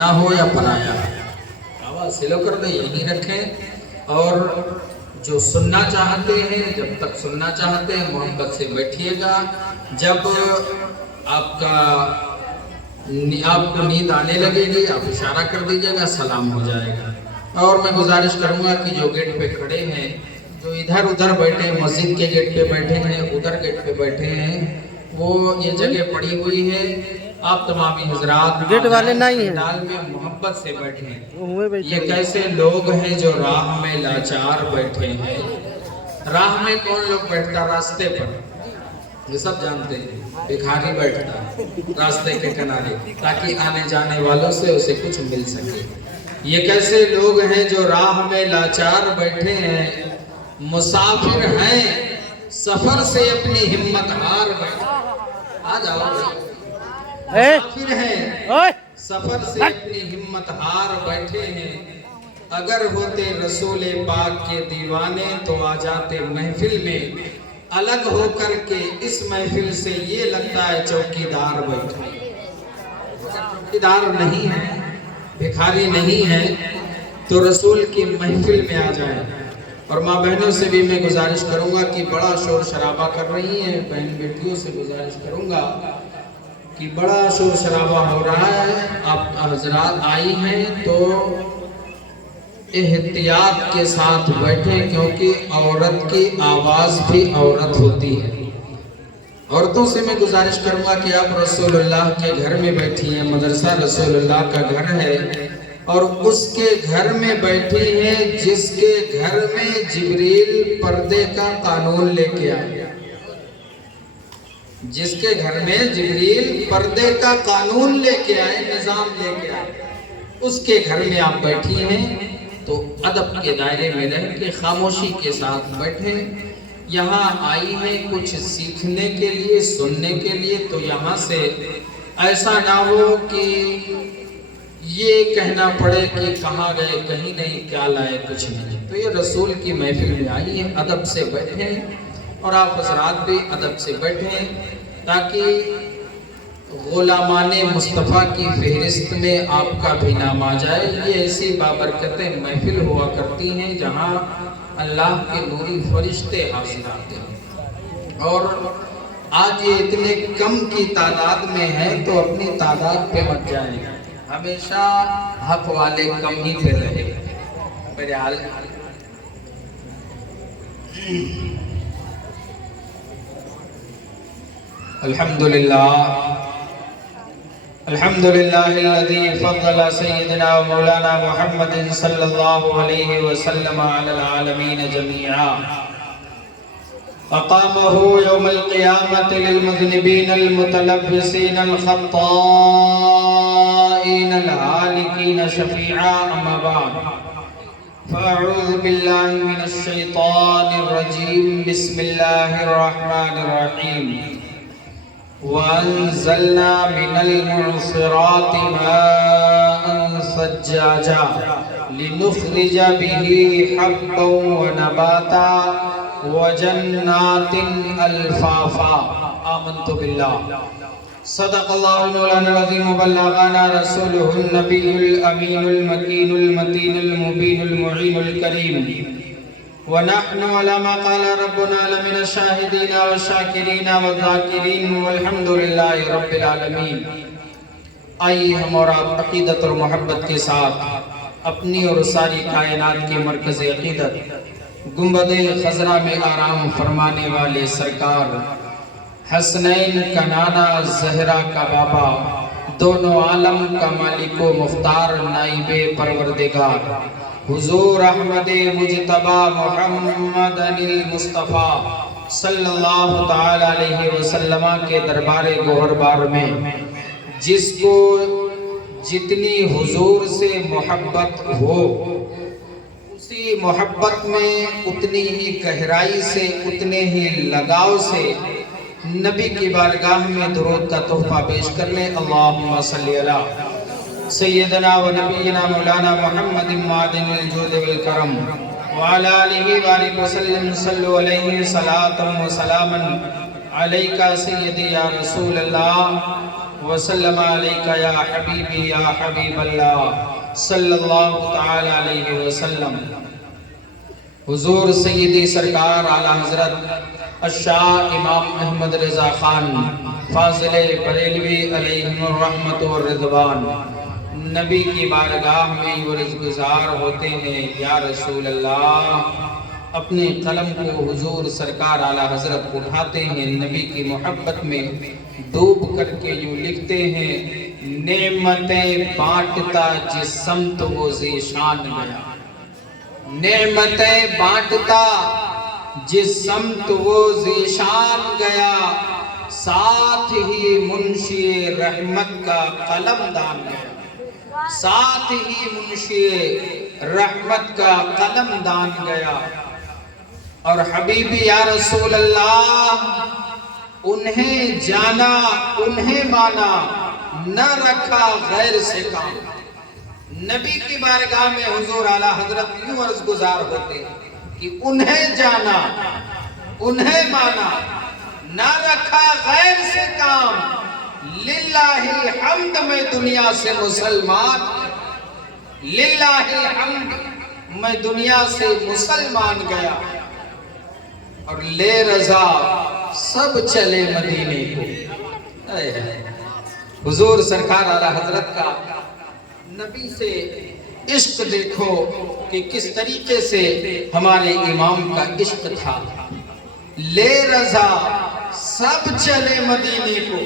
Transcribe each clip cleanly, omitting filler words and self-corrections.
نہ ہو یا پرایا آواز سلو کر دیں یہیں رکھیں اور جو سننا چاہتے ہیں جب تک سننا چاہتے ہیں محبت سے بیٹھیے گا. جب آپ کو نیند آنے لگے گی آپ اشارہ کر دیجیے گا سلام ہو جائے گا. اور میں گزارش کروں گا کہ جو گیٹ پہ کھڑے ہیں جو ادھر ادھر بیٹھے ہیں مسجد کے گیٹ پہ بیٹھے ہیں ادھر گیٹ پہ بیٹھے ہیں وہ یہ جگہ پڑی ہوئی ہے. آپ تمامی حضرات گیٹ والے نہیں ہیں پنڈال میں محبت سے بیٹھیں. یہ کیسے لوگ ہیں جو راہ میں لاچار بیٹھے ہیں. راہ میں کون لوگ بیٹھتا؟ راستے پر. یہ سب جانتے ہیں بھکاری بیٹھتا راستے کے کنارے تاکہ آنے جانے والوں سے اسے کچھ مل سکے. یہ کیسے لوگ ہیں جو راہ میں لاچار بیٹھے ہیں. مسافر ہیں سفر سے اپنی ہمت ہار بیٹھے. آ جاؤ. مسافر ہیں سفر سے اپنی ہمت ہار بیٹھے ہیں. اگر ہوتے رسول پاک کے دیوانے تو آ جاتے محفل میں. الگ ہو کر کے اس محفل سے یہ لگتا ہے چوکیدار بیٹھے. چوکیدار نہیں ہے بھکاری نہیں ہے تو رسول کی محفل میں آ جائے. اور ماں بہنوں سے بھی میں گزارش کروں گا کہ بڑا شور شرابہ کر رہی ہیں. بہن بیٹیوں سے گزارش کروں گا کہ بڑا شور شرابہ ہو رہا ہے. آپ حضرات آئی ہیں تو احتیاط کے ساتھ بیٹھیں کیونکہ عورت کی آواز بھی عورت ہوتی ہے. عورتوں سے میں گزارش کروں گا کہ آپ رسول اللہ کے گھر میں بیٹھی ہیں. مدرسہ رسول اللہ کا گھر ہے اور اس کے گھر میں بیٹھی ہیں جس کے گھر میں جبریل پردے کا قانون لے کے آئے. جس کے گھر میں جبریل پردے کا قانون لے کے آئے نظام لے کے آئے اس کے گھر میں آپ بیٹھی ہیں تو ادب کے دائرے میں رہ کے خاموشی کے ساتھ بیٹھیں. یہاں آئی ہیں کچھ سیکھنے کے لیے سننے کے لیے تو یہاں سے ایسا نہ ہو کہ یہ کہنا پڑے کہ کہاں گئے کہیں نہیں کیا لائے کچھ نہیں. تو یہ رسول کی محفل میں آئی ہیں ادب سے بیٹھیں اور آپ حضرات بھی ادب سے بیٹھیں تاکہ غلامان مصطفیٰ کی فہرست میں آپ کا بھی نام آ جائے. یہ ایسی بابرکت محفل ہوا کرتی ہیں جہاں اللہ کے نوری فرشتے حاضر آتے ہیں. اور آج یہ اتنے کم کی تعداد میں ہیں تو اپنی تعداد پہ مت جائیں. ہمیشہ حق والے کم ہی پہ رہے. میرے حال الحمدللہ الذی فضل سیدنا و مولانا محمد صلی اللہ علیہ وسلم علی العالمین جميعا اقامہ یوم القیامت للمذنبین المتلبسین الخطائین الہالکین شفیعا. اما بعد فاعوذ باللہ من الشیطان الرجیم. بسم اللہ الرحمن الرحیم. وَأَنزَلْنَا مِنَ الْمُعْصِرَاتِ مَاءً ثَجَّاجًا لِنُخْرِجَ بِهِ حَبًّا وَنَبَاتًا وَجَنَّاتٍ أَلْفَافًا. آمنت باللہ. صدق اللہ مولانا العظیم وبلغنا رسولہ النبی الامین المکین المتین المبین المعین الکریم. ونحن على ما قال ربنا لمن الشاهدين والشاكرين والذاكرين والحمد لله رب العالمين. آئیے ہم اور آپ عقیدت اور محبت کے ساتھ اپنی اور ساری کائنات کے مرکز عقیدت گنبد خضرا میں آرام فرمانے والے سرکار حسنین کا نانا زہرا کا بابا دونوں عالم کا مالک و مختار نائب پروردگار حضور احمد مجتبی محمد المصطفیٰ صلی اللہ تعالی علیہ وسلم کے دربار گوہربار میں جس کو جتنی حضور سے محبت ہو اسی محبت میں اتنی ہی گہرائی سے اتنے ہی لگاؤ سے نبی کی بارگاہ میں درود کا تحفہ پیش کر لیں. اللہم صلی علی سیدنا و نبینا مولانا محمد معدن الجود والکرم وعلى آلہ وآلہ وسلم. صلو علیہ صلاة و سلاما علیکہ سیدی یا رسول اللہ. وسلم علیک یا حبیبی یا حبیب اللہ صلی اللہ تعالی علیہ وسلم۔ حضور سیدی سرکار اعلیٰ حضرت الشاہ امام احمد رضا خان فاضل بریلوی علیہ الرحمت والرضوان نبی کی بارگاہ میں عرض گزار ہوتے ہیں، یا رسول اللہ، اپنے قلم کو حضور سرکار اعلیٰ حضرت اٹھاتے ہیں، نبی کی محبت میں ڈوب کر کے یوں لکھتے ہیں، نعمتیں بانٹتا جس سمت وہ ذیشان گیا، نعمتیں بانٹتا جس سمت وہ ذیشان گیا، ساتھ ہی منشی رحمت کا قلم دان گیا، ساتھ ہی منشی رحمت کا قلم دان گیا۔ اور حبیبی یا رسول اللہ، انہیں جانا انہیں مانا، نہ رکھا غیر سے کام۔ نبی کی بارگاہ میں حضور اعلیٰ حضرت یوں عرض گزار ہوتے کہ انہیں جانا انہیں مانا، نہ رکھا غیر سے کام، للہ الحمد میں دنیا سے مسلمان، للہ الحمد میں دنیا سے مسلمان گیا، اور لے رضا سب چلے مدینے کو۔ حضور سرکار اعلیٰ حضرت کا نبی سے عشق دیکھو کہ کس طریقے سے ہمارے امام کا عشق تھا۔ لے رضا سب چلے مدینے کو،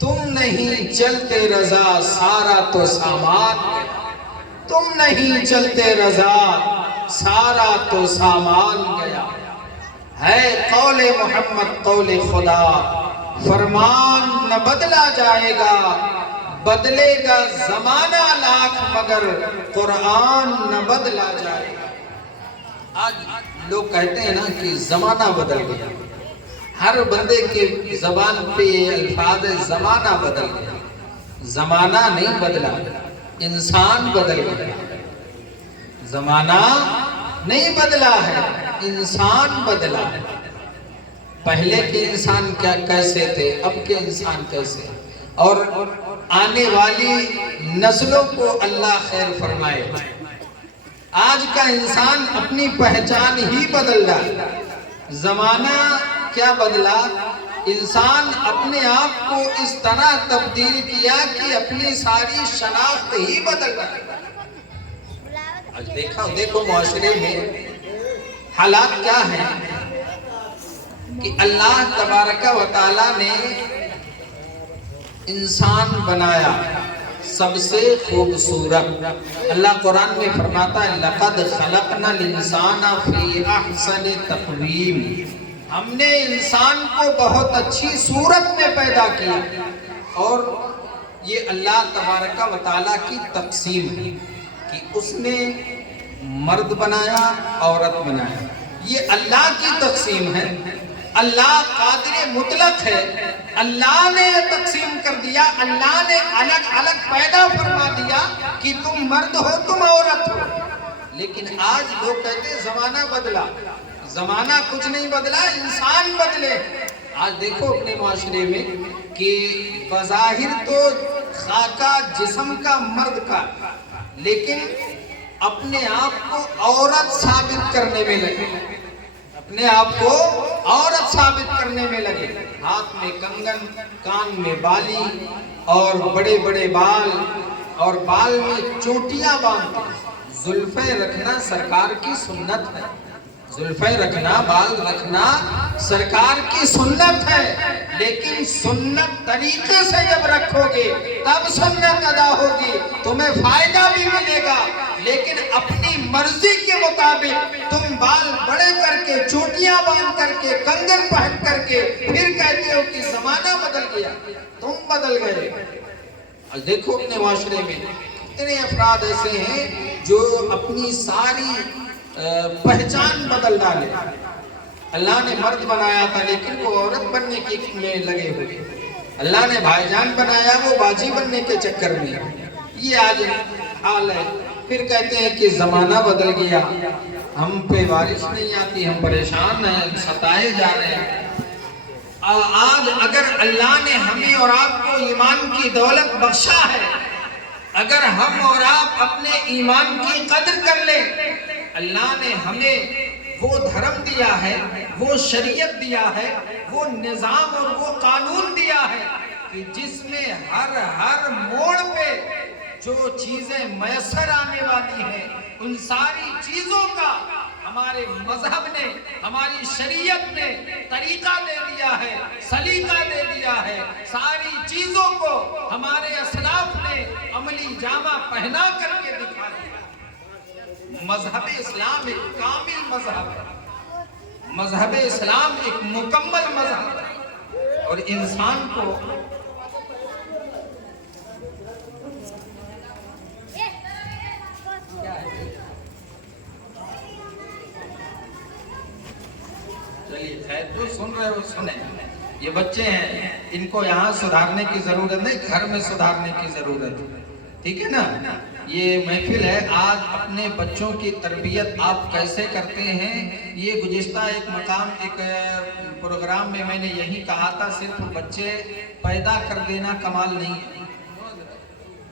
تم نہیں چلتے رضا سارا تو سامان گیا، تم نہیں چلتے رضا سارا تو سامان گیا۔ ہے قول محمد قول خدا، فرمان نہ بدلا جائے گا، بدلے گا زمانہ لاکھ مگر قرآن نہ بدلا جائے گا۔ آج لوگ کہتے ہیں نا کہ زمانہ بدل گیا، ہر بندے کے زبان پہ یہ الفاظ ہے، زمانہ بدل گیا۔ زمانہ نہیں بدلا، انسان بدل گیا۔ زمانہ نہیں بدلا ہے، انسان بدلا ہے۔ پہلے کے انسان کیسے تھے، اب کے انسان کیسے، اور آنے والی نسلوں کو اللہ خیر فرمائے۔ آج کا انسان اپنی پہچان ہی بدل رہا۔ زمانہ کیا بدلا، انسان اپنے آپ کو اس طرح تبدیل کیا کہ اپنی ساری شناخت ہی بدل رہا۔ آج دیکھو معاشرے میں حالات کیا ہیں کہ اللہ تبارک و تعالیٰ نے انسان بنایا سب سے خوبصورت۔ اللہ قرآن میں فرماتا ہے لَقَدْ خَلَقْنَا الْإِنسَانَ فِي أَحْسَنِ تَقْوِيمٍ، ہم نے انسان کو بہت اچھی صورت میں پیدا کیا۔ اور یہ اللہ تبارک و تعالیٰ کی تقسیم ہے کہ اس نے مرد بنایا عورت بنایا، یہ اللہ کی تقسیم ہے۔ اللہ قادر مطلق ہے، اللہ نے تقسیم کر دیا، اللہ نے الگ الگ پیدا فرما دیا کہ تم مرد ہو تم عورت ہو۔ لیکن آج لوگ کہتے ہیں زمانہ بدلا، زمانہ کچھ نہیں بدلا، انسان بدلے۔ آج دیکھو اپنے معاشرے میں کہ بظاہر تو خاکہ جسم کا مرد کا، لیکن اپنے آپ کو عورت ثابت کرنے میں لگے، اپنے آپ کو عورت ثابت کرنے میں لگے۔ ہاتھ میں کنگن، کان میں بالی، اور بڑے بڑے بال، اور بال میں چوٹیاں باندھتے۔ زلفیں رکھنا سرکار کی سنت ہے، زلفیں رکھنا، بال رکھنا سرکار کی سنت ہے، لیکن سنت طریقے سے جب رکھو گے تب سنت ادا ہوگی، تمہیں فائدہ بھی ملے گا۔ لیکن اپنی مرضی کے مطابق تم بال بڑے کر کے، چوٹیاں باندھ کر کے، کنگن پہن کر کے پھر کہتے ہو کہ زمانہ بدل گیا، تم بدل گئے۔ دیکھو اپنے معاشرے میں کتنے افراد ایسے ہیں جو اپنی ساری پہچان بدل ڈالے۔ اللہ نے مرد بنایا تھا لیکن وہ عورت بننے کی میں لگے ہوئے، اللہ نے بھائی جان بنایا وہ باجی بننے کے چکر میں۔ یہ آج حال ہے۔ پھر کہتے ہیں کہ زمانہ بدل گیا، ہم پہ بارش نہیں آتی، ہم پریشان ہیں، ستائے جا رہے ہیں۔ آج اگر اللہ نے ہمیں اور آپ کو ایمان کی دولت بخشا ہے، اگر ہم اور آپ اپنے ایمان کی قدر کر لیں، اللہ نے ہمیں وہ دھرم دیا ہے، وہ شریعت دیا ہے، وہ نظام اور وہ قانون دیا ہے کہ جس میں ہر موڑ پہ جو چیزیں میسر آنے والی ہیں، ان ساری چیزوں کا ہمارے مذہب نے، ہماری شریعت نے طریقہ دے دیا ہے، سلیقہ دے دیا ہے، ساری چیزوں کو ہمارے اسلاف نے عملی جامہ پہنا کر کے دکھا دیا۔ مذہب اسلام ایک کامل مذہب ہے، مذہب اسلام ایک مکمل مذہب ہے، اور انسان کو چلیے خیر، جو سن رہے ہو سنیں، یہ بچے ہیں، ان کو یہاں سدھارنے کی ضرورت نہیں، گھر میں سدھارنے کی ضرورت ہے، ٹھیک ہے نا؟ یہ محفل ہے، آج اپنے بچوں کی تربیت آپ کیسے کرتے ہیں، یہ گزشتہ ایک پروگرام میں نے یہی کہا تھا، صرف بچے پیدا کر دینا کمال نہیں ہے،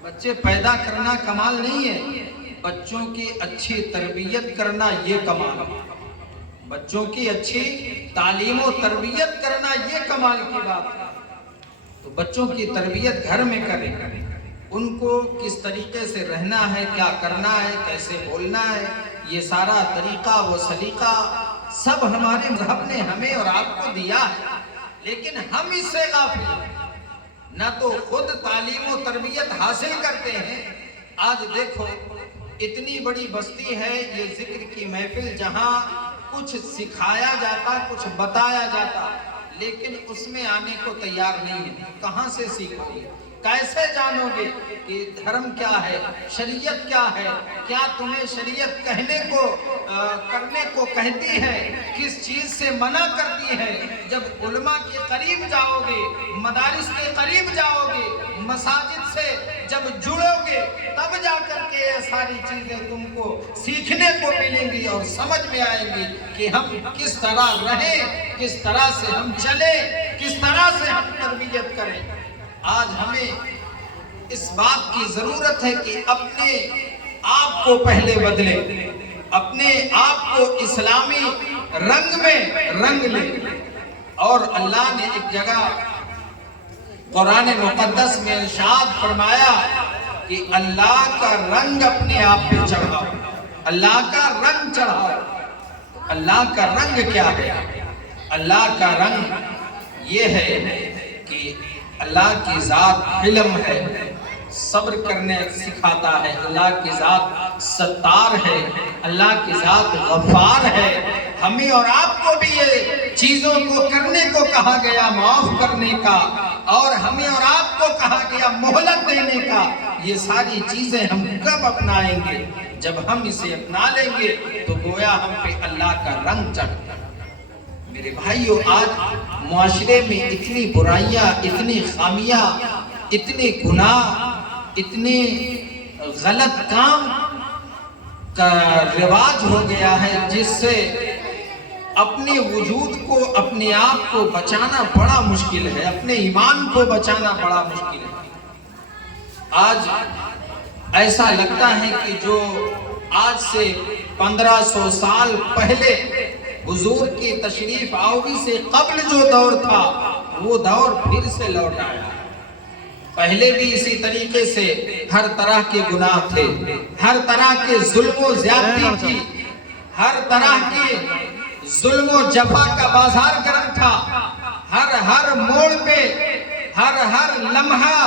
بچے پیدا کرنا کمال نہیں ہے، بچوں کی اچھی تربیت کرنا یہ کمال ہے، بچوں کی اچھی تعلیم و تربیت کرنا یہ کمال کی بات ہے۔ تو بچوں کی تربیت گھر میں کریں، ان کو کس طریقے سے رہنا ہے، کیا کرنا ہے، کیسے بولنا ہے، یہ سارا طریقہ و سلیقہ سب ہمارے مذہب نے ہمیں اور آپ کو دیا ہے، لیکن ہم اس سے غافل ہیں، نہ تو خود تعلیم و تربیت حاصل کرتے ہیں۔ آج دیکھو اتنی بڑی بستی ہے، یہ ذکر کی محفل، جہاں کچھ سکھایا جاتا، کچھ بتایا جاتا، لیکن اس میں آنے کو تیار نہیں ہے۔ کہاں سے سیکھو گے، کیسے جانو گے کہ دھرم کیا ہے، شریعت کیا ہے، کیا تمہیں شریعت کہنے کو کرنے کو کہتی ہے، کس چیز سے منع کرتی ہے؟ جب علماء کے قریب جاؤ گے، مدارس کے قریب جاؤ گے، مساجد سے جب جڑو گے، تب جا کر کے یہ ساری چیزیں تم کو سیکھنے کو ملیں گی اور سمجھ میں آئیں گی کہ ہم کس طرح رہیں، کس طرح سے ہم چلیں، کس طرح سے ہم تربیت کریں۔ آج ہمیں اس بات کی ضرورت ہے کہ اپنے آپ کو پہلے بدلیں، اپنے آپ کو اسلامی رنگ میں رنگ لیں۔ اور اللہ نے ایک جگہ قرآن مقدس میں ارشاد فرمایا کہ اللہ کا رنگ اپنے آپ پہ چڑھاؤ، اللہ کا رنگ چڑھاؤ۔ اللہ کا رنگ کیا ہے؟ اللہ کا رنگ یہ ہے کہ اللہ کی ذات حلم ہے، صبر کرنے سکھاتا ہے، اللہ کی ذات ستار ہے، اللہ کی ذات غفار ہے۔ ہمیں اور آپ کو بھی یہ چیزوں کو کرنے کو کہا گیا، معاف کرنے کا، اور ہمیں اور آپ کو کہا گیا مہلت دینے کا۔ یہ ساری چیزیں ہم کب اپنائیں گے؟ جب ہم اسے اپنا لیں گے تو گویا ہم پہ اللہ کا رنگ چڑھتا ہے۔ میرے بھائیو، آج معاشرے میں اتنی برائیاں، اتنی خامیاں، اتنے گناہ، اتنے غلط کام کا رواج ہو گیا ہے، جس سے اپنے وجود کو، اپنے آپ کو بچانا بڑا مشکل ہے، اپنے ایمان کو بچانا بڑا مشکل ہے۔ آج ایسا لگتا ہے کہ جو آج سے 1500 سال پہلے حضور کی تشریف آوری سے قبل جو دور تھا، وہ دور پھر سے لوٹ آیا۔ پہلے بھی اسی طریقے سے ہر طرح کے گناہ تھے، ہر طرح کے ظلم و زیادتی تھی، ہر طرح کے ظلم و جفا کا بازار گرم تھا، ہر موڑ پہ، ہر لمحہ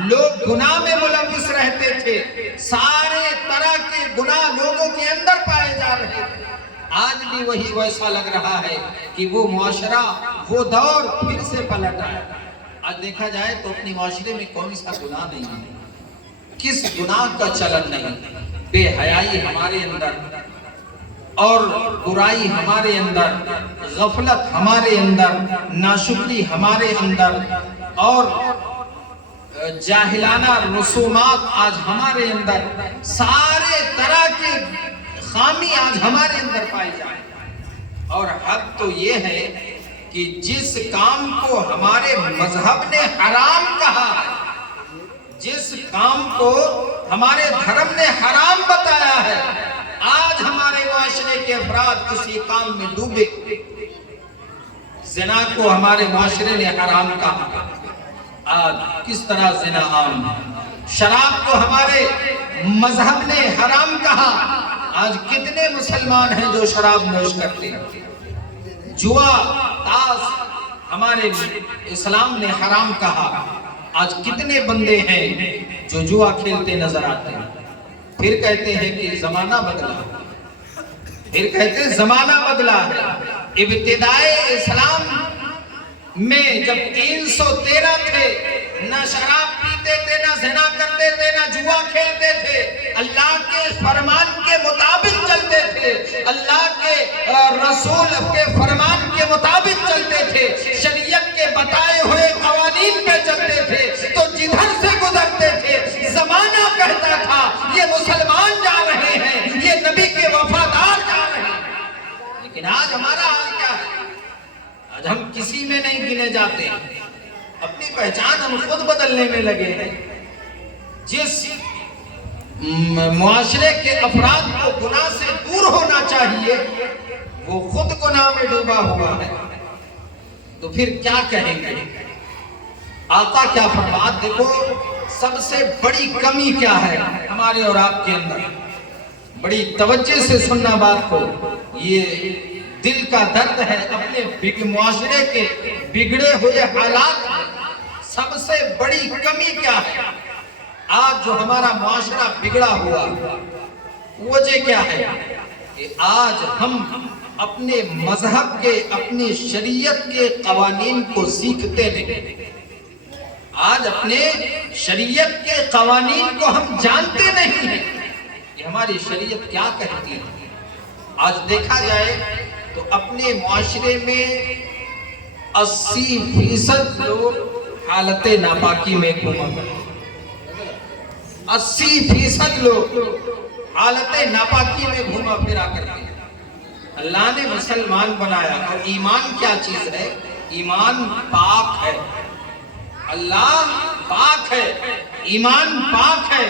لوگ گناہ میں ملوث رہتے تھے، سارے طرح کے گناہ لوگوں کے اندر پائے جا رہے تھے۔ آج بھی وہی ویسا لگ رہا ہے کہ وہ معاشرہ، وہ دور پھر سے پلٹ آیا۔ آج دیکھا جائے تو اپنی معاشرے میں کون سا گناہ نہیں ہے، کس گناہ کا چلن نہیں، بے حیائی ہمارے اندر، اور برائی ہمارے اندر، غفلت ہمارے اندر، ناشکری ہمارے اندر، اور جاہلانہ رسومات آج ہمارے اندر، سارے طرح کے خامی آج ہمارے اندر پائی جائے۔ اور حق تو یہ ہے کہ جس کام کو ہمارے مذہب نے حرام کہا ہے، جس کام کو ہمارے دھرم نے حرام بتایا ہے، آج ہمارے معاشرے کے افراد اسی کام میں ڈوبے۔ زنا کو ہمارے معاشرے نے حرام کہا، آج کس طرح زنا عام ہے۔ شراب کو ہمارے مذہب نے حرام کہا، آج کتنے مسلمان ہیں جو شراب نوش کرتے ہیں۔ جوا تاش ہمارے اسلام نے حرام کہا، آج کتنے بندے ہیں جو جوا کھیلتے نظر آتے ہیں۔ پھر کہتے ہیں کہ زمانہ بدلا، پھر کہتے ہیں زمانہ بدلا ہے۔ ابتدائے اسلام میں جب 313 تھے، نہ شراب پیتے تھے، نہ زنا کرتے تھے، نہ جوا کھیلتے تھے، اللہ کے فرمان کے مطابق چلتے تھے، اللہ کے رسول کے فرمان کے مطابق چلتے تھے، شریعت کے بتائے ہوئے قوانین پہ چلتے تھے، تو جدھر سے گزرتے تھے زمانہ کہتا تھا یہ مسلمان جا رہے ہیں، یہ نبی کے وفادار جا رہے ہیں۔ لیکن آج ہمارا حال کیا ہے؟ آج ہم کسی میں نہیں گنے جاتے، اپنی پہچان ہم خود بدلنے میں لگے ہیں۔ جس معاشرے کے افراد کو گناہ سے دور ہونا چاہیے، وہ خود گناہ میں ڈوبا ہوا ہے، تو پھر کیا کہیں گے؟ آقا کیا فرماتے؟ دیکھو سب سے بڑی کمی کیا ہے ہمارے اور آپ کے اندر؟ بڑی توجہ سے سننا بات کو، یہ دل کا درد ہے اپنے معاشرے کے بگڑے ہوئے حالات میں۔ سب سے بڑی کمی کیا ہے آج جو ہمارا معاشرہ بگڑا ہوا؟ وجہ کیا ہے کہ آج ہم اپنے مذہب کے، اپنی شریعت کے قوانین کو سیکھتے نہیں۔ آج اپنے شریعت کے قوانین کو ہم جانتے نہیں ہیں کہ ہماری شریعت کیا کہتی ہے۔ آج دیکھا جائے تو اپنے معاشرے میں 80% لوگ حالت ناپاکی میں گھوما کرتے ہیں۔ 80% لوگ حالت ناپاکی میں گھوما پھرا کرتے ہیں۔ اللہ نے مسلمان بنایا، اور ایمان کیا چیز ہے؟ ایمان پاک ہے، اللہ پاک ہے، ایمان پاک ہے،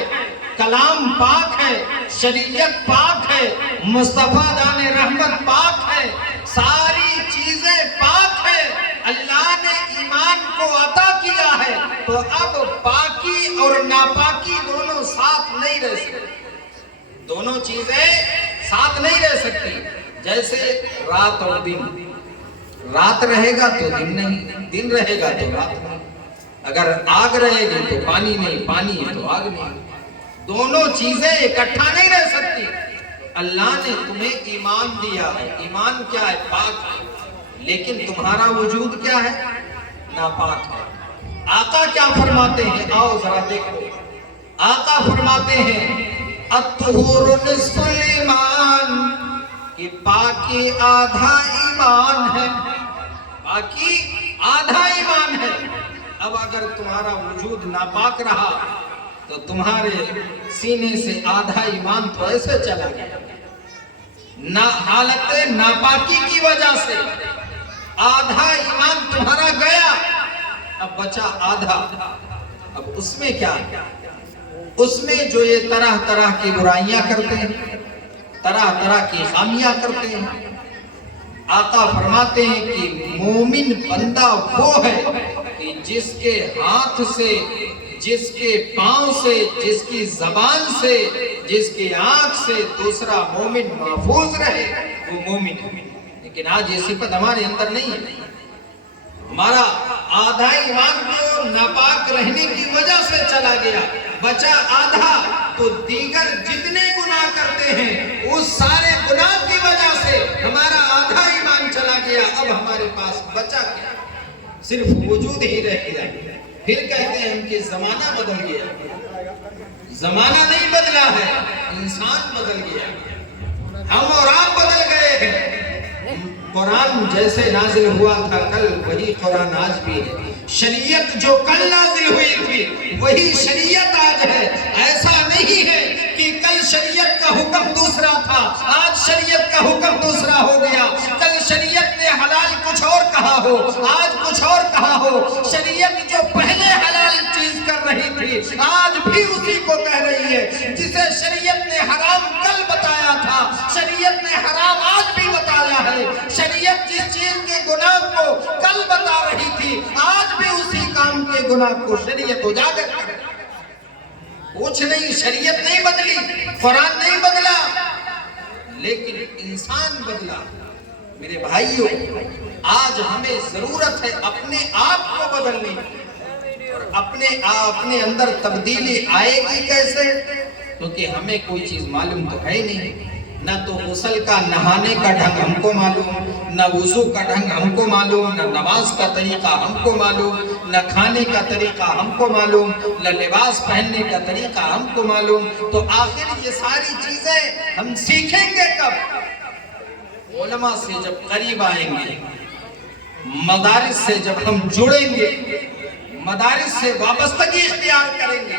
کلام پاک ہے، شریعت پاک ہے، مصطفیٰ جان رحمت پاک ہے، ساری چیزیں پاک ہے۔ اللہ نے ایمان کو عطا کیا ہے، تو اب پاکی اور ناپاکی دونوں ساتھ نہیں رہ سکتی، دونوں چیزیں ساتھ نہیں رہ سکتی۔ جیسے رات اور دن، رات رہے گا تو دن نہیں، دن رہے گا تو رات نہیں، اگر آگ رہے گی تو پانی نہیں، پانی ہے تو آگ نہیں، دونوں چیزیں اکٹھا نہیں رہ سکتی۔ اللہ نے تمہیں ایمان دیا ہے، ایمان کیا ہے؟ پاک ہے، لیکن تمہارا وجود کیا ہے؟ ناپاک ہے۔ آقا کیا فرماتے ہیں؟ آؤ ذرا دیکھو، آقا فرماتے ہیں الطہور نصف الایمان، کہ پاکی آدھا ایمان ہے، پاکی آدھا ایمان ہے۔ اب اگر تمہارا وجود ناپاک رہا تو تمہارے سینے سے آدھا ایمان تو ایسے چلا گیا، حالت ناپاکی کی وجہ سے آدھا ایمان تمہارا گیا، اب بچا آدھا۔ اب اس میں کیا؟ اس میں جو یہ طرح طرح کی برائیاں کرتے ہیں، طرح طرح کی خامیاں کرتے ہیں۔ آقا فرماتے ہیں کہ مومن بندہ وہ ہے کہ جس کے ہاتھ سے، جس کے پاؤں سے، جس کی زبان سے، جس کی آنکھ سے دوسرا مومن محفوظ رہے، وہ مومن ہے۔ لیکن آج یہ صفت ہمارے اندر نہیں ہے۔ ہمارا آدھا ایمان کو ناپاک رہنے کی وجہ سے چلا گیا، بچا آدھا، تو دیگر جتنے گناہ کرتے ہیں اس سارے گناہ کی وجہ سے ہمارا آدھا ایمان چلا گیا۔ اب ہمارے پاس بچا کیا؟ صرف وجود ہی رہ گیا۔ پھر کہتے ہیں ہم کہ زمانہ بدل گیا۔ زمانہ نہیں بدلا ہے، انسان بدل گیا، ہم اور آپ بدل گئے ہیں۔ قرآن جیسے نازل ہوا تھا کل، وہی قرآن آج بھی ہے۔ شریعت جو کل نازل ہوئی تھی وہی شریعت آج ہے۔ ایسا نہیں ہے کہ کل شریعت کا حکم دوسرا تھا، آج شریعت کا حکم دوسرا ہو گیا. کل شریعت نے حلال کچھ اور کہا ہو, آج کچھ اور کہا ہو. شریعت جو پہلے حلال چیز کر رہی تھی آج بھی اسی کو کہہ رہی ہے. جسے شریعت نے حرام کل بتایا تھا شریعت نے حرام آج بھی بتایا ہے. شریعت جس چیز کے گناہ کو کل بتا رہی تھی آج بھی اسی کام کے گناہ کو شریعت اجاگر کر رہی ہے. کچھ نہیں, شریعت نہیں بدلی, قرآن نہیں بدلا, لیکن انسان بدلا. میرے بھائیوں, آج ہمیں ضرورت ہے اپنے آپ کو بدلنے کی. اور اپنے اندر تبدیلی آئے گی کیسے؟ کیونکہ ہمیں کوئی چیز معلوم تو ہے نہیں. نہ تو غسل کا نہانے کا ڈھنگ ہم کو معلوم, نہ وضو کا ڈھنگ ہم کو معلوم, نہ نماز کا طریقہ ہم کو معلوم, نہ کھانے کا طریقہ ہم کو معلوم, نہ لباس پہننے کا طریقہ ہم کو معلوم. تو آخر یہ ساری چیزیں ہم سیکھیں گے کب؟ علماء سے جب قریب آئیں گے, مدارس سے جب ہم جڑیں گے, مدارس سے وابستگی اختیار کریں گے,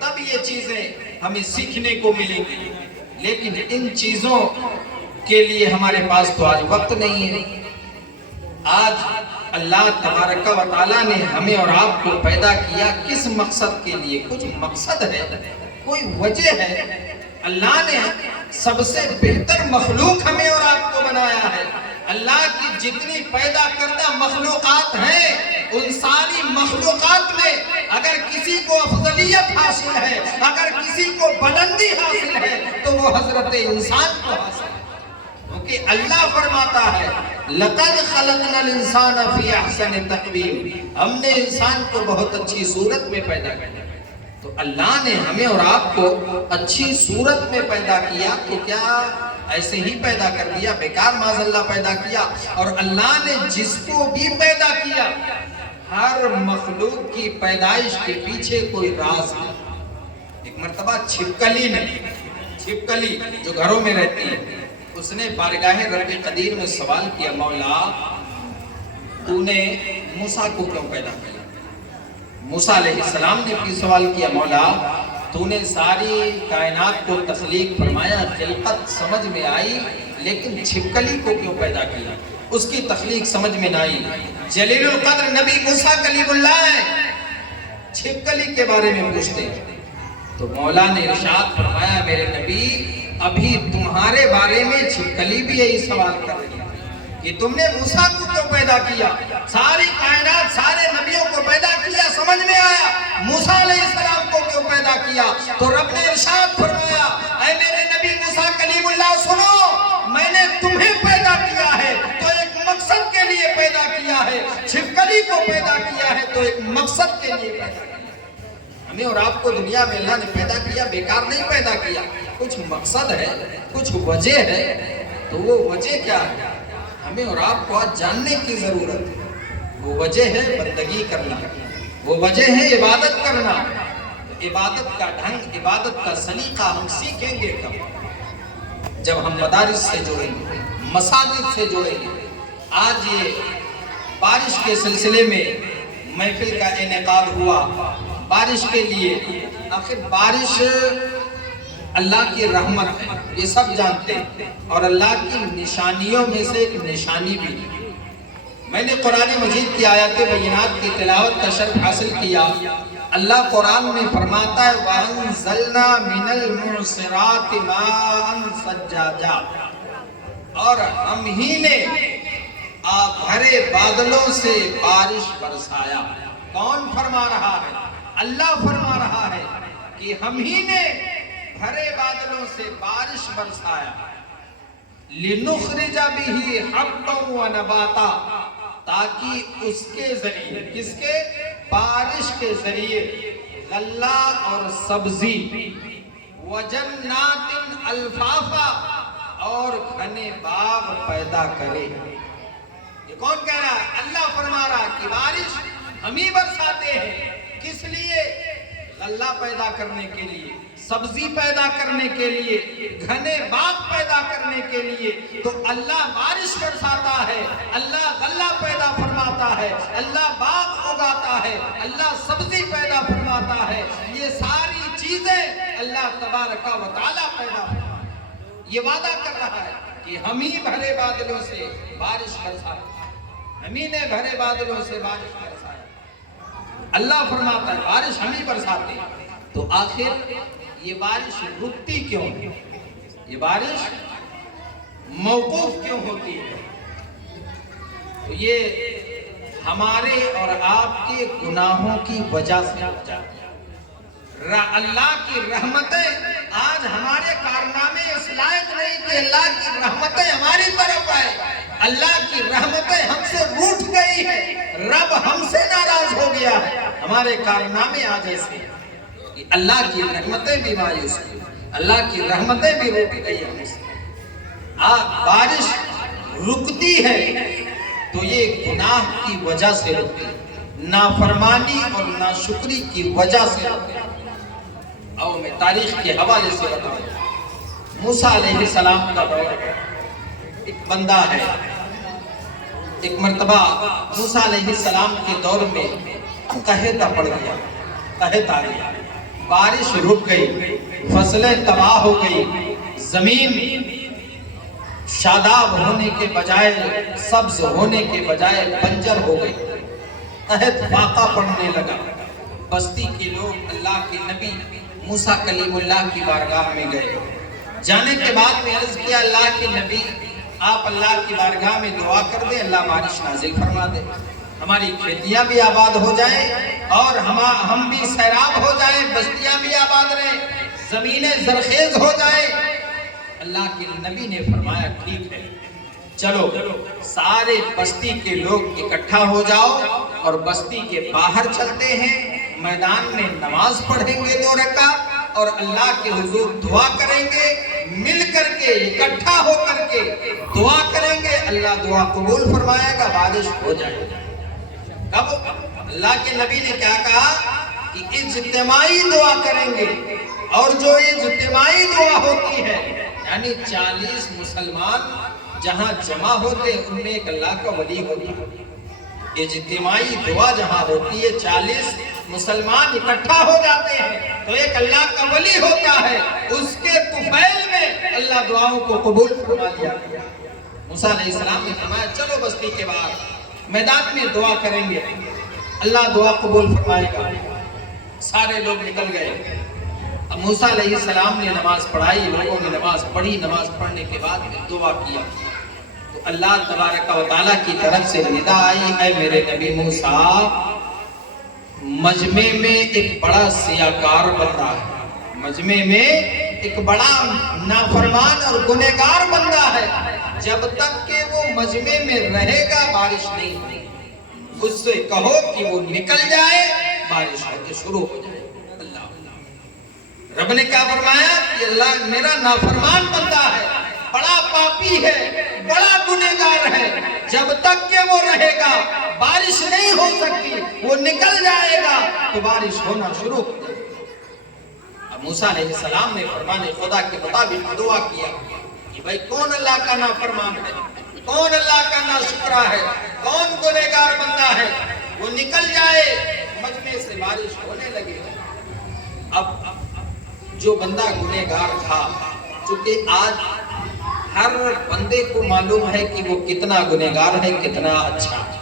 تب یہ چیزیں ہمیں سیکھنے کو ملیں گی. لیکن ان چیزوں کے لیے ہمارے پاس تو آج وقت نہیں ہے. آج اللہ تبارک و تعالیٰ نے ہمیں اور آپ کو پیدا کیا کس مقصد کے لیے؟ کچھ مقصد ہے, کوئی وجہ ہے. اللہ نے سب سے بہتر مخلوق ہمیں اور آپ کو بنایا ہے. اللہ کی جتنی پیدا کردہ مخلوقات ہیں ان ساری مخلوقات میں اگر کسی کو افضلیت حاصل ہے, اگر کسی کو بلندی حاصل ہے تو وہ حضرت انسان کو حاصل ہے. کیونکہ اللہ فرماتا ہے لَقَدْ خَلَقْنَا الْإِنسَانَ فِي أَحْسَنِ تَقْوِيمٍ, ہم نے انسان کو بہت اچھی صورت میں پیدا کیا. تو اللہ نے ہمیں اور آپ کو اچھی صورت میں پیدا کیا کہ کیا ایسے ہی پیدا کر دیا, بیکار معاذ اللہ پیدا کیا. اور اللہ نے جس کو بھی پیدا کیا, ہر مخلوق کی پیدائش کے پیچھے کوئی راز ہے. ایک مرتبہ چھپکلی جو گھروں میں رہتی ہے, اس نے بارگاہ رب قدیر میں سوال کیا, مولا تو نے موسیٰ کو کیوں پیدا کیا؟ موسیٰ علیہ السلام نے بھی سوال کیا, مولا تو نے ساری کائنات کو تخلیق فرمایا, خلقت سمجھ میں آئی, لیکن چھپکلی کو کیوں پیدا کیا؟ اس کی تخلیق سمجھ میں نہ آئی. جلیل القدر نبی موسیٰ کلیم اللہ ہے, چھپکلی کے بارے میں پوچھتے. تو مولا نے ارشاد فرمایا, میرے نبی ابھی تمہارے بارے میں چھپکلی بھی یہی سوال کر رہی ہے کہ تم نے موسیٰ کو کیوں پیدا کیا؟ ساری کائنات سارے نبیوں کو پیدا کیا, سمجھ میں آیا, موسیٰ علیہ السلام کو کیوں پیدا کیا؟ تو رب نے ارشاد فرمایا, اے میرے نبی موسیٰ کلیم اللہ سنو, میں نے تمہیں پیدا کیا ہے تو ایک مقصد کے لیے پیدا کیا ہے, چھپکلی کو پیدا کیا ہے تو ایک مقصد کے لیے پیدا کیا. ہمیں اور آپ کو دنیا میں اللہ نے پیدا کیا, بیکار نہیں پیدا کیا, کچھ مقصد ہے, کچھ وجہ ہے. تو وہ وجہ کیا ہے ہمیں اور آپ کو آج جاننے کی ضرورت ہے. وہ وجہ ہے بندگی کرنا, وہ وجہ ہے عبادت کرنا. عبادت کا ڈھنگ, عبادت کا سلیقہ ہم سیکھیں گے کب؟ جب ہم مدارس سے جڑیں گے, مساجد سے جڑیں گے. آج یہ بارش کے سلسلے میں محفل کا انعقاد ہوا, بارش کے لیے. آخر بارش اللہ کی رحمت ہے, یہ سب جانتے ہیں, اور اللہ کی نشانیوں میں سے ایک نشانی بھی. میں نے قرآن مجید کی آیات بینات کی تلاوت کا شرف حاصل کیا. اللہ قرآن میں فرماتا ہے وَأَنزَلْنَا مِنَ الْمُعْصِرَاتِ مَاءً ثَجَّاجًا, اور ہم ہی نے بھرے بادلوں سے بارش برسایا. کون فرما رہا ہے؟ اللہ فرما رہا ہے کہ ہم ہی نے بھرے بادلوں سے بارش برسایا. لِنُخْرِجَ بِهِ حَبًّا وَنَبَاتًا, تاکہ اس کے ذریعے, کس کے؟ بارش کے ذریعے غلہ اور سبزی, وَجَنَّاتٍ أَلْفَافًا, اور گھنے باغ پیدا کرے. یہ کون کہہ رہا ہے؟ اللہ فرما رہا کہ بارش ہم ہی برساتے ہیں. کس لیے؟ غلہ پیدا کرنے کے لیے, سبزی پیدا کرنے کے لیے, گھنے باغ پیدا کرنے کے لیے. تو اللہ بارش برساتا ہے, اللہ غلہ پیدا فرماتا ہے, اللہ باغ اگاتا ہے, اللہ سبزی پیدا فرماتا ہے. یہ ساری چیزیں اللہ تبارک و تعالیٰ پیدا فرماتا ہے. یہ وعدہ کر رہا ہے کہ ہم ہی بھرے بادلوں سے بارش برسائے، ہم ہی نے بھرے بادلوں سے بارش برسائے۔ اللہ فرماتا ہے بارش ہم ہی برساتے ہیں۔ تو آخر یہ بارش رکتی کیوں ہے؟ یہ بارش موقوف کیوں ہوتی ہے؟ تو یہ ہمارے اور آپ کے گناہوں کی وجہ سے ہوتا ہے۔ اللہ کی رحمتیں آج ہمارے کارنامے اس لائق نہیں کہ اللہ کی رحمتیں ہماری طرف آئے۔ اللہ کی رحمتیں ہم سے روٹھ گئی ہے، رب ہم سے ناراض ہو گیا ہے، ہمارے کارنامے آج ایسے کہ اللہ کی رحمتیں بھی مایوس کی، اللہ کی رحمتیں بھی روٹ گئی ہم سے۔ بارش رکتی ہے تو یہ گناہ کی وجہ سے رکتی ہے، نافرمانی اور ناشکری کی وجہ سے رکتی ہے۔ اور میں تاریخ کے حوالے سے بتاؤں، موسیٰ علیہ السلام کا دور ہے، ایک بندہ ہے، ایک مرتبہ موسیٰ علیہ السلام کے دور میں قحط پڑ گیا، قحط آ گیا، بارش رک گئی، فصلیں تباہ ہو گئی، زمین شاداب ہونے کے بجائے، سبز ہونے کے بجائے بنجر ہو گئی، قحط فاقہ پڑنے لگا۔ بستی کے لوگ اللہ کے نبی موسیٰ کلیم اللہ کی بارگاہ میں گئے، جانے کے بعد میں عرض کیا اللہ کے نبی آپ اللہ کی بارگاہ میں دعا کر دیں، اللہ بارش نازل فرما دے، ہماری کھیتیاں بھی آباد ہو جائیں اور ہم بھی سیراب ہو جائیں، بستیاں بھی آباد رہیں، زمینیں زرخیز ہو جائیں۔ اللہ کے نبی نے فرمایا ٹھیک ہے، چلو سارے بستی کے لوگ اکٹھا ہو جاؤ اور بستی کے باہر چلتے ہیں، میدان میں نماز پڑھیں گے 2 رکعت اور اللہ کے حضور دعا کریں گے، مل کر کے اکٹھا ہو کر کے دعا کریں گے، اللہ دعا قبول فرمائے گا، بارش ہو جائے گا۔ کب؟ اللہ کے نبی نے کیا کہا کہ اجتماعی دعا کریں گے، اور جو اجتماعی دعا ہوتی ہے یعنی 40 مسلمان جہاں جمع ہوتے ہیں ان میں ایک اللہ کا ولی ہوتا ہے۔ اجتماعی دعا جہاں ہوتی ہے 40 مسلمان اکٹھا ہو جاتے ہیں تو ایک اللہ کا ولی ہوتا ہے، اس کے طفیل میں اللہ دعاؤں کو قبول فرما لیا۔ موسیٰ علیہ السلام نے فرمایا چلو بستی کے باہر میدان میں دعا کریں گے، اللہ دعا قبول فرمائے گا۔ سارے لوگ نکل گئے، اب موسیٰ علیہ السلام نے نماز پڑھائی، لوگوں نے نماز پڑھی، نماز پڑھنے کے بعد دعا کیا تو اللہ تبارک و تعالیٰ کی طرف سے ندا آئی، اے میرے نبی موسیٰ مجمع میں ایک بڑا سیاکار بندہ ہے، مجمع میں ایک بڑا نافرمان اور گنہگار بندہ ہے، جب تک کہ وہ مجمع میں رہے گا بارش نہیں ہوگی، اس سے کہو کہ وہ نکل جائے، بارش ہوتے شروع ہو جائے۔ رب نے کیا فرمایا کہ اللہ میرا نافرمان بندہ ہے، بڑا پاپی ہے، بڑا گنہگار ہے، جب تک کہ وہ رہے گا بارش نہیں ہو سکتی، وہ نکل جائے گا تو بارش ہونا شروع ہو جائے گا۔ اب موسیٰ علیہ السلام نے فرمان خدا کے مطابق دعا کیا کہ بھائی کون اللہ کا نافرمان ہے، کون اللہ کا ناشکرا ہے، کون گنہگار بندہ ہے، وہ نکل جائے، مجمع سے بارش ہونے لگے۔ اب جو بندہ گنہگار تھا، چونکہ آج ہر بندے کو معلوم ہے کہ وہ کتنا گنہگار ہے، کتنا اچھا ہے،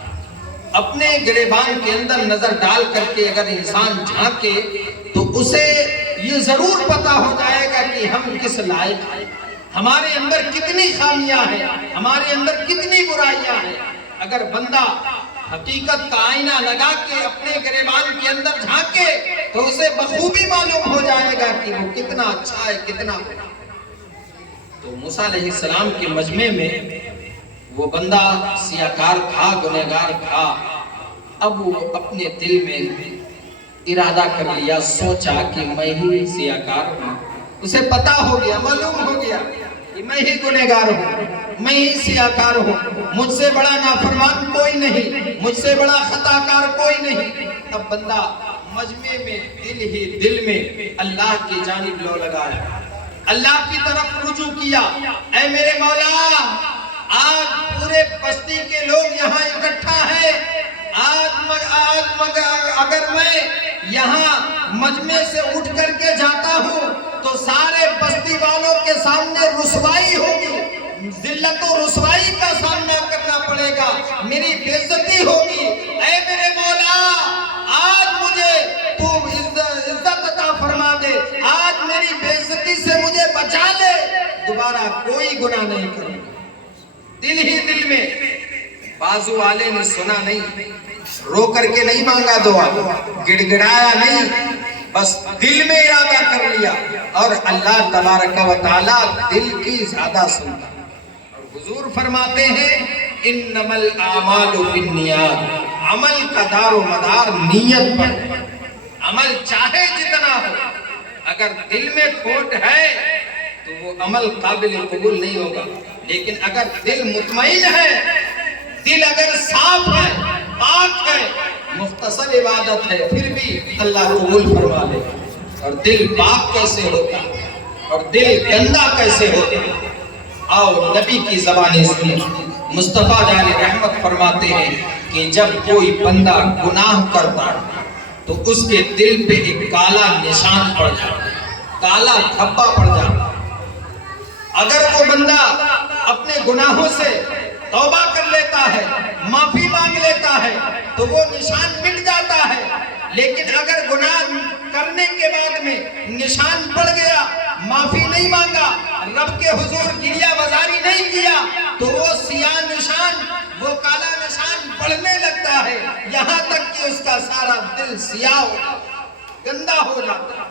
اپنے گریبان کے اندر نظر ڈال کر کے اگر انسان جھانکے تو اسے یہ ضرور پتا ہو جائے گا کہ ہم کس لائق ہیں، ہمارے اندر کتنی خامیاں ہیں، ہمارے اندر کتنی برائیاں ہیں۔ اگر بندہ حقیقت کا آئینہ لگا کے اپنے گریبان کے اندر جھانکے تو اسے بخوبی معلوم ہو جائے گا کہ وہ کتنا اچھا ہے، کتنا برا۔ تو موسیٰ علیہ السلام کے مجمع میں وہ بندہ سیاکار تھا، گنہگار تھا، اب وہ اپنے دل میں ارادہ کر لیا، سوچا کہ میں ہی سیاکار ہوں، اسے پتا ہو گیا، معلوم ہو گیا کہ میں ہی گنہگار ہوں، میں ہی سیاکار ہوں، مجھ سے بڑا نافرمان کوئی نہیں، مجھ سے بڑا خطاکار کوئی نہیں۔ تب بندہ مجمع میں دل میں اللہ کی جانب لو لگایا، اللہ کی طرف رجوع کیا، اے میرے مولا آج پورے بستی کے لوگ یہاں اکٹھا ہے، اگر میں یہاں مجمع سے اٹھ کر کے جاتا ہوں تو سارے بستی والوں کے کے سامنے رسوائی ہوگی، ذلت و رسوائی کا سامنا کرنا پڑے گا، میری بےعزتی ہوگی۔ اے میرے مولا آج مجھے تو عزت عطا فرما دے، آج میری بےعزتی سے مجھے بچا لے، دوبارہ کوئی گناہ نہیں کروں۔ دل ہی دل میں، بازو والے نے سنا نہیں، رو کر کے نہیں مانگا دعا، گڑ گڑایا نہیں، بس دل میں ارادہ کر لیا، اور اللہ تبارک و تعالی دل کی زیادہ سنتا۔ اور حضور فرماتے ہیں انما الاعمال بالنیات، عمل کا دار و مدار نیت پر، عمل چاہے جتنا ہو، اگر دل میں کھوٹ ہے تو وہ عمل قابل قبول نہیں ہوگا، لیکن اگر دل مطمئن ہے، دل اگر صاف ہے، پاک ہے، مختصر عبادت ہے، پھر بھی اللہ قبول فرما لے۔ اور دل پاک کیسے ہوتا ہے اور دل گندا کیسے ہوتا ہے؟ آؤ نبی کی زبانیں سنیں، مصطفیٰ جان رحمت فرماتے ہیں کہ جب کوئی بندہ گناہ کرتا ہے تو اس کے دل پہ ایک کالا نشان پڑ جاتا ہے، کالا دھبا پڑ جاتا ہے۔ اگر وہ بندہ اپنے گناہوں سے توبہ کر لیتا ہے، معافی مانگ لیتا ہے تو وہ نشان مٹ جاتا ہے، لیکن اگر گناہ کرنے کے بعد میں نشان پڑ گیا، معافی نہیں مانگا، رب کے حضور گریہ بازاری نہیں کیا، تو وہ سیاہ نشان، وہ کالا نشان بڑھنے لگتا ہے، یہاں تک کہ اس کا سارا دل سیاہ گندا ہو جاتا ہے۔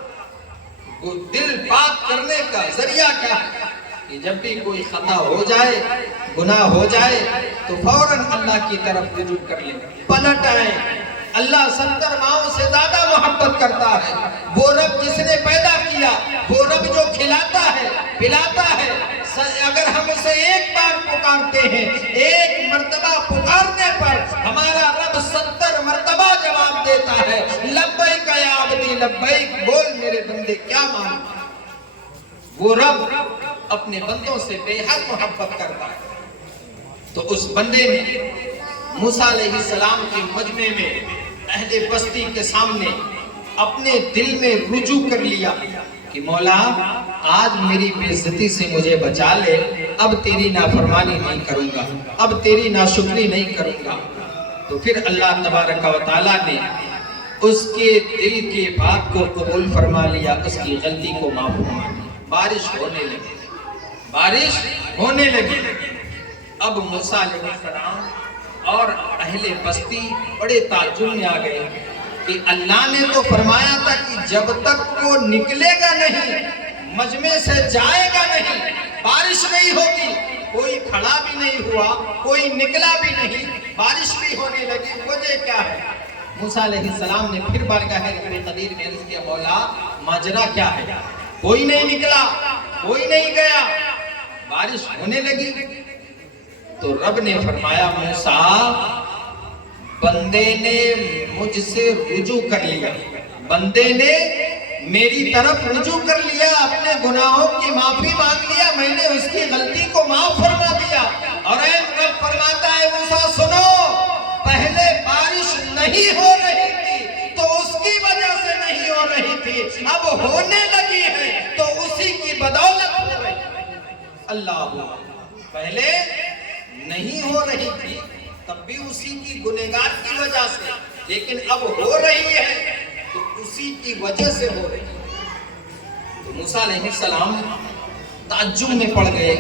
وہ دل پاک کرنے کا ذریعہ کیا ہے کہ جب بھی کوئی خطا ہو جائے، گناہ ہو جائے تو فوراً اللہ کی طرف رجوع کر لیں، پلٹ آئیں۔ اللہ 70 ماؤں سے زیادہ محبت کرتا ہے۔ وہ رب جس نے پیدا کیا، وہ رب جو کھلاتا ہے، پلاتا ہے، اگر ہم اسے ایک بار پکارتے ہیں، ایک مرتبہ پکارنے پر ہمارا رب 70 مرتبہ جواب دیتا ہے، لبیک یا عبدی لبیک، بول میرے بندے کیا مانگتا ہے۔ وہ رب اپنے بندوں سے بے حد محبت کرتا ہے۔ تو اس بندے نے موسیٰ علیہ السلام کے مجمع میں اہل بستی کے سامنے اپنے دل میں رجوع کر لیا کہ مولا آج میری بے عزتی سے مجھے بچا لے، اب تیری نافرمانی نہیں کروں گا، اب تیری ناشکری نہیں کروں گا۔ تو پھر اللہ تبارک و تعالیٰ نے اس کے دل کے بات کو قبول فرما لیا، اس کی غلطی کو معاف فرما لیا۔ بارش ہونے لگی، بارش ہونے لگی۔ اب موسیٰ علیہ السلام اور اہل بستی بڑے تعجب میں آ گئے کہ اللہ نے تو فرمایا تھا کہ جب تک وہ نکلے گا نہیں، مجمع سے جائے گا نہیں، بارش نہیں ہوگی۔ کوئی کھڑا بھی نہیں ہوا، کوئی نکلا بھی نہیں، بارش بھی ہونے لگی، وجہ کیا ہے؟ موسیٰ علیہ السلام نے پھر بارگاہ رب قدیر میں عرض کیا، مولا ماجرا کیا ہے؟ کوئی نہیں نکلا، کوئی نہیں گیا، بارش ہونے لگی۔ تو رب نے فرمایا موسیٰ بندے نے مجھ سے رجوع کر لیا، بندے نے میری طرف رجوع کر لیا، اپنے گناہوں کی معافی مانگ لیا، میں نے اس کی غلطی کو معاف فرما دیا۔ اور اے رب فرماتا ہے موسیٰ سنو، پہلے بارش نہیں ہو رہی تھی تو اس کی وجہ سے نہیں ہو رہی تھی، اب ہونے لگی ہے تو اسی کی بدولت ہو رہی ہے۔ اللہ پہلے نہیں ہو رہی تھی تب بھی اسی کی گنہگار کی وجہ سے، لیکن اب ہو رہی ہے تو اسی کی وجہ سے ہو رہی ہے۔ تو موسیٰ علیہ السلام تعجب میں پڑ گئے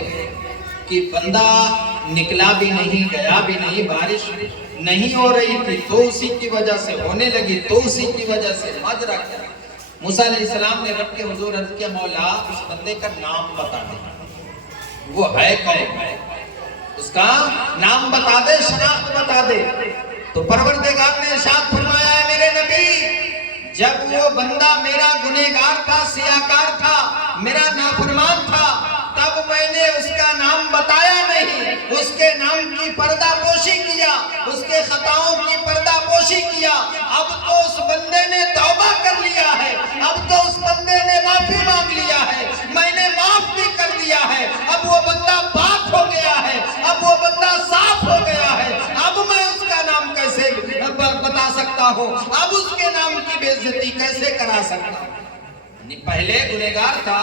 کہ بندہ نکلا بھی نہیں، گیا بھی نہیں، بارش نہیں ہو رہی تھی تو اسی کی وجہ سے، ہونے لگی تو اسی کی وجہ سے، ماجرا کیا؟ موسیٰ علیہ السلام نے رب کے حضور عرض کیا، مولا اس بندے کا نام بتا دے، وہ ہے کون، اس کا نام بتا دے، شناخت بتا دے۔ تو پروردگار نے ارشاد فرمایا ہے میرے نبی، جب وہ بندہ میرا گنہگار تھا، سیاہکار تھا، میرا نافرمان تھا، تب میں نے اس کا نام بتایا نہیں، اس کے نام کی پردہ پوشی کیا، اس کے خطاؤں کی پردہ پوشی کیا۔ اب تو اس بندے نے توبہ کر لیا ہے، اب تو اس بندے نے معافی مانگ لیا ہے، میں نے معاف بھی کر دیا ہے، اب وہ بندہ پاک ہو گیا ہے، اب وہ بندہ صاف ہو گیا ہے، اب میں اس کا نام کیسے بتا سکتا ہوں، اب اس کے نام کی بے عزتی کیسے کرا سکتا ہوں؟ پہلے گنہگار تھا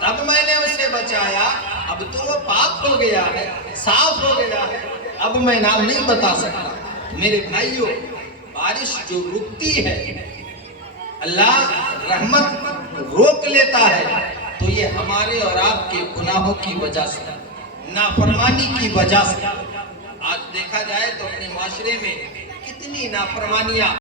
تب میں نے اسے بچایا، اب تو وہ پاک ہو گیا ہے، صاف ہو گیا ہے، اب میں نام نہیں بتا سکتا۔ میرے بھائیوں، بارش جو رکتی ہے، اللہ رحمت روک لیتا ہے، تو یہ ہمارے اور آپ کے گناہوں کی وجہ سے، نافرمانی کی وجہ سے۔ آج دیکھا جائے تو اپنے معاشرے میں کتنی نافرمانیاں